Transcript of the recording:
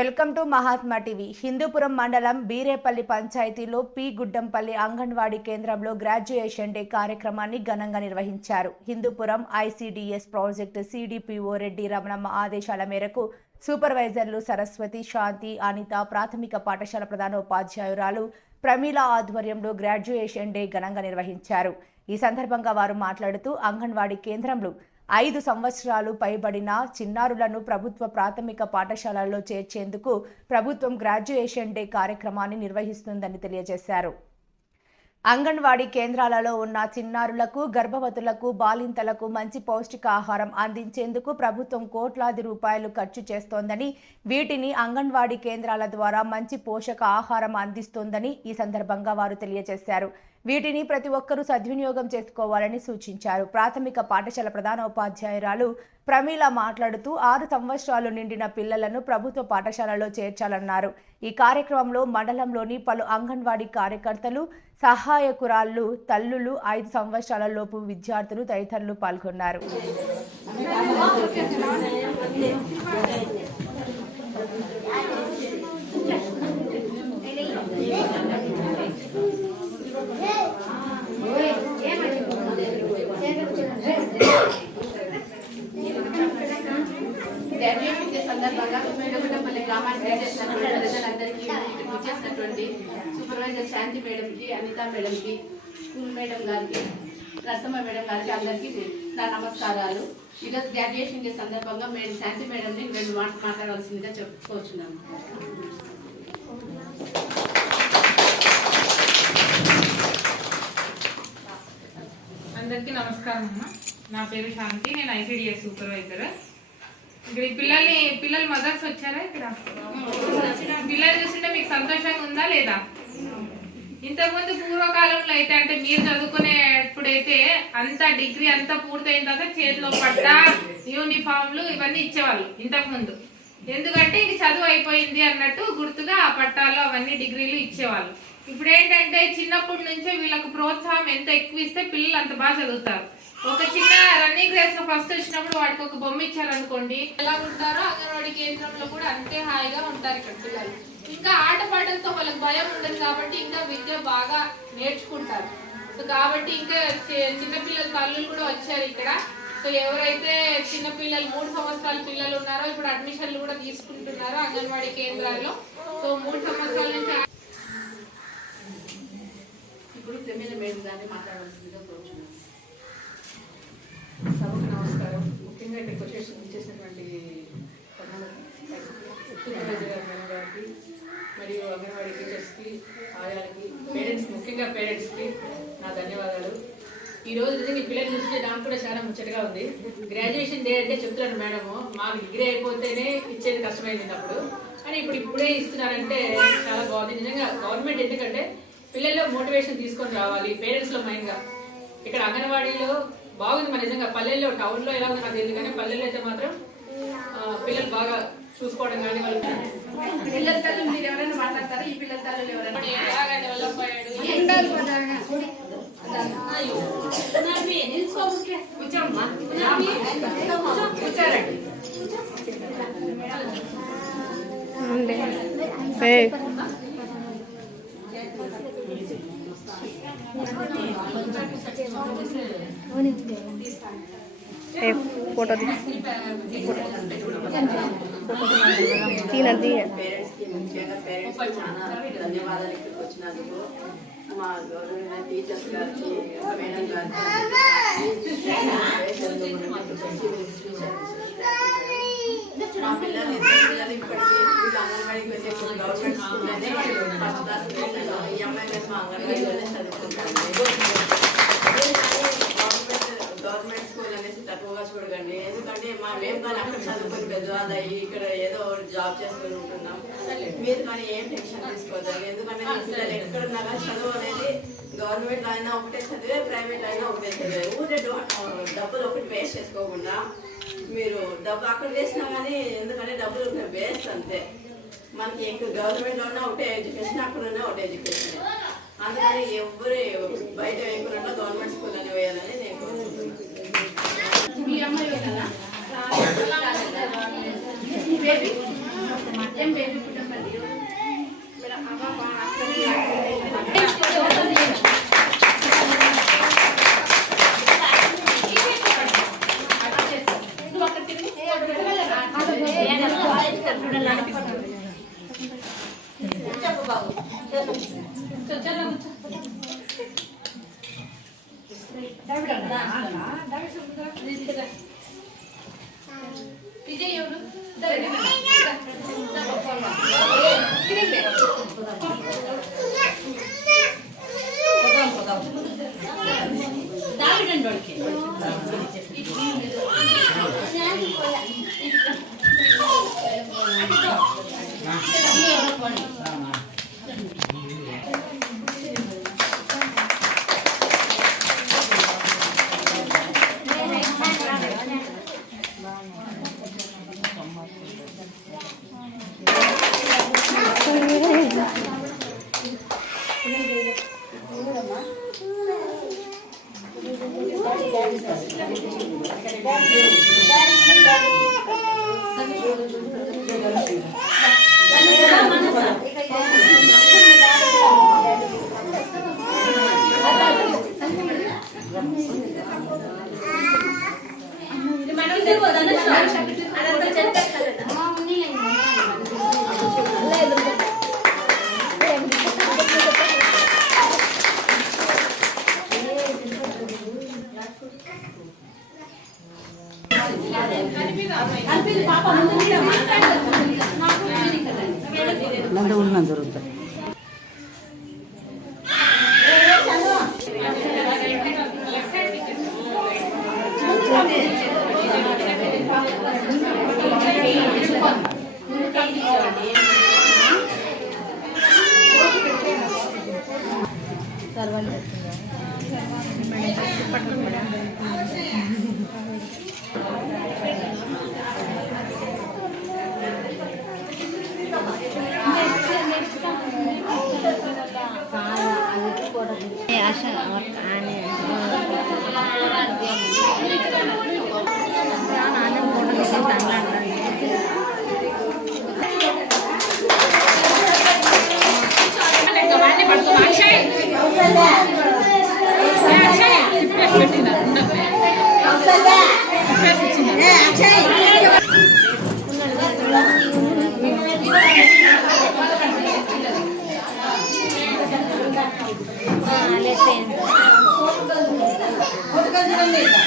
Welcome to Mahatma TV. Hindupuram మండలం బీరేపల్లి పంచాయతీలో P Guddampalli anganwadi కేంద్రంలో గ్రాడ్యుయేషన్ డే కార్యక్రమాన్ని ఘనంగా నిర్వహించారు. Hindupuram ICDS project CDPO Reddy Ramanamma ఆదేశాల మేరకు సూపర్వైజర్లు సరస్వతి, శాంతి, అనిత, ప్రాథమిక పాఠశాల ప్రధానోపాధ్యాయురాలు ప్రమీల ఆధ్వర్యంలో గ్రాడ్యుయేషన్ డే ఘనంగా నిర్వహించారు. ఈ సందర్భంగా వారు మాట్లాడుతూ అంగన్వాడీ కేంద్రంలో 5 సంవత్సరాలు పైబడిన చిన్నారులను ప్రభుత్వ ప్రాథమిక పాఠశాలల్లో చేర్చేందుకు ప్రభుత్వం గ్రాడ్యుయేషన్ డే కార్యక్రమాన్ని నిర్వహిస్తుందని తెలియజేశారు. అంగన్వాడీ కేంద్రాలలో ఉన్న చిన్నారులకు, గర్భవతులకు, బాలింతలకు మంచి పౌష్టికాహారం అందించేందుకు ప్రభుత్వం కోట్లాది రూపాయలు ఖర్చు చేస్తోందని, వీటిని అంగన్వాడీ కేంద్రాల ద్వారా మంచి పోషక ఆహారం అందిస్తోందని ఈ సందర్భంగా వారు తెలియజేశారు. వీటిని ప్రతి ఒక్కరూ సద్వినియోగం చేసుకోవాలని సూచించారు. ప్రాథమిక పాఠశాల ప్రధానోపాధ్యాయురాలు ప్రమీల మాట్లాడుతూ 6 సంవత్సరాలు నిండిన పిల్లలను ప్రభుత్వ పాఠశాలలో చేర్చాలన్నారు. ఈ కార్యక్రమంలో మండలంలోని పలు అంగన్వాడీ కార్యకర్తలు, సహాయకురాళ్లు, తల్లులు, 5 సంవత్సరాల లోపు విద్యార్థులు తదితరులు పాల్గొన్నారు. సూపర్వైజర్ శాంతి మేడంకి, అనిత మేడంకి, స్కూల్ మేడం గారికి, రసమ్మ మేడం గారికి అందరికీ నా నమస్కారాలు. ఈరోజు గ్రాడ్యుయేషన్ డే సందర్భంగా మేము శాంతి మేడంని 2 మాటలు మాట్లాడవలసిందిగా చెప్పుకోవచ్చున్నాము. అందరికీ నమస్కారం అమ్మ. నా పేరు శాంతి, నేను ఐసిడిఎస్ సూపర్వైజర్. ఇక్కడ పిల్లలు మదర్స్ వచ్చారా? ఇక్కడ పిల్లలు చూస్తుంటే మీకు సంతోషంగా ఉందా లేదా? ఇంతకుముందు పూర్వకాలంలో అయితే, అంటే మీరు చదువుకునేప్పుడైతే అంత డిగ్రీ అంతా పూర్తయిన తర్వాత చేతిలో పట్ట, యూనిఫామ్లు ఇవన్నీ ఇచ్చేవాళ్ళు ఇంతకుముందు. ఎందుకంటే ఇది చదువు అయిపోయింది అన్నట్టు గుర్తుగా ఆ పట్టాలు అవన్నీ డిగ్రీలు ఇచ్చేవాళ్ళు. ఇప్పుడు ఏంటంటే చిన్నప్పటి నుంచే వీళ్ళకు ప్రోత్సాహం ఎంత ఎక్కువ ఇస్తే పిల్లలు అంత బాగా చదువుతారు. ఒక చిన్న రన్నింగ్ రేస్ లో ఫస్ట్ వచ్చినప్పుడు వాడికి ఒక బొమ్మ ఇచ్చారనుకోండి, ఎలా ఉంటారో అంగన్వాడీ కేంద్రంలో కూడా అంతే హాయిగా ఉంటారు ఇక్కడ పిల్లలు. ఇంకా ఆటపాటలతో వాళ్ళకి భయం ఉండదు కాబట్టి ఇంకా విద్య బాగా నేర్చుకుంటారు. సో కాబట్టి ఇంకా చిన్నపిల్లల తల్లులు కూడా వచ్చారు ఇక్కడ. సో ఎవరైతే చిన్నపిల్లలు 3 సంవత్సరాల పిల్లలు ఉన్నారో ఇప్పుడు అడ్మిషన్లు కూడా తీసుకుంటున్నారో అంగన్వాడీ కేంద్రాల్లో. సో 3 సంవత్సరాల నుంచి ఇప్పుడు ప్రమీల మేడం గారిని మాట్లాడవలసిందిగా కోరుచున్నాను. సభకు నమస్కారం. ముఖ్యంగా ఇక్కడికి వచ్చేసినటువంటి సూపర్వైజర్ మేడం గారికి మరియు అంగన్వాడీ టీచర్స్కి, ఆయాలకి, పేరెంట్స్, ముఖ్యంగా పేరెంట్స్కి నా ధన్యవాదాలు. ఈ రోజు నిజంగా పిల్లలు చూస్తే నాకు కూడా చాలా ముచ్చటగా ఉంది. గ్రాడ్యుయేషన్ డే అంటే చెప్తున్నాను మేడము, మాకు డిగ్రీ అయిపోతేనే ఇచ్చేది కష్టమైంది అప్పుడు, కానీ ఇప్పుడే ఇస్తున్నారంటే చాలా బాగుంది. నిజంగా గవర్నమెంట్ ఎందుకంటే పిల్లల్లో మోటివేషన్ తీసుకొని రావాలి, పేరెంట్స్లో మెయిన్గా. ఇక్కడ అంగన్వాడీలో బాగుంది మన నిజంగా. పల్లెల్లో, టౌన్లో ఎలా ఉంది నాకు తెలియదు, కానీ పల్లెల్లో అయితే మాత్రం పిల్లలు బాగా చూసుకోవడం కానీ వాళ్ళు పిల్లల తల్లు మీరు ఎవరైనా మాట్లాడతారా? ఈ పిల్లల తల్లు ఎవరైనా డెవలప్ అయ్యాడు. ఫోటో పేరెంట్స్కి ముఖ్యంగా పేరెంట్స్కి చాలా ధన్యవాదాలు ఇక్కడికి వచ్చినందుకు. మా గవర్నమెంట్ టీచర్స్ గారికి, మేడం గారికి, మా పిల్లలు ఇప్పటికీ అంగన్వాడీకి వచ్చే గవర్నమెంట్ స్కూల్లోనే ఫస్ట్ క్లాస్ ఈ అమ్మాయి మా అంగన్వాడీలోనే చదువుకుంటాను. గవర్నమెంట్ స్కూల్ అనేసి తక్కువగా చూడకండి, ఎందుకంటే మేము కానీ అక్కడ చదువుకొని పెద్దవాళ్ళు అయ్యి ఇక్కడ ఏదో జాబ్ చేసుకొని ఉంటున్నాం. మీరు కానీ ఏం టెన్షన్ తీసుకోవద్దండి, ఎందుకంటే మీ పిల్లలు ఎక్కడున్నా కానీ చదువు అనేది గవర్నమెంట్ అయినా ఒకటే చదివే, ప్రైవేట్ అయినా ఒకటే చదివే. ఊరే డబ్బులు ఒకటి వేస్ట్ చేసుకోకుండా మీరు అక్కడ వేసినా కానీ, ఎందుకంటే డబ్బులు వేస్ట్ అంతే. మనకి గవర్నమెంట్లో ఉన్న ఒకటే ఎడ్యుకేషన్, అక్కడ ఉన్న ఒకటే ఎడ్యుకేషన్. అందుకని ఎవరు బయట వేయకుండా గవర్నమెంట్ స్కూల్ అని వేయాలని నేను కోరుకుంటున్నాను. మీ అమ్మాయి విజయ్ ఎవరు Let's see.